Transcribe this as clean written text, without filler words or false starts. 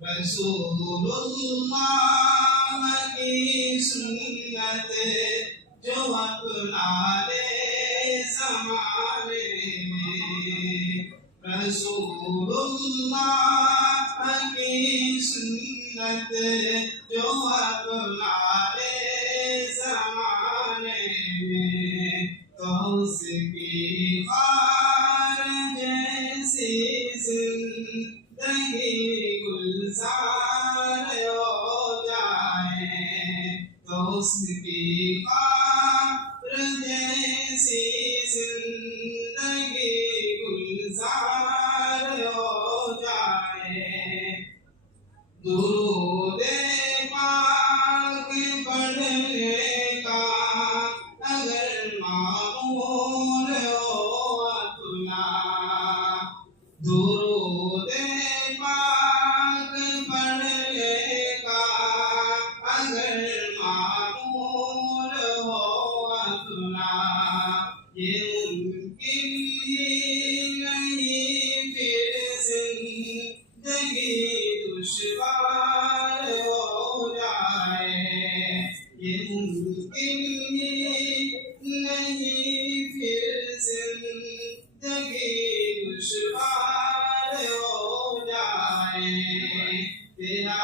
رسول اللہ کی سنت جو اپنا لے زمانے میں، رسول اللہ کی سنت جو اپنا لے زمانے میں، تو اس کی خار جیسی زندگی گلزار ہو جائے، تو اس کی خار جیسی زندگی گلزار ہو جائے۔ درود پاک پڑھنے کا اگر معمول ہو اپنا، درود پاک پڑھنے کا اگر معمول ہو اپنا، یہ ممکن ہی نہیں پھر زندگی دشوار ہو جائے، یہ ممکن ہی نہیں پھر زندگی دشوار ہو جائے۔ تیرا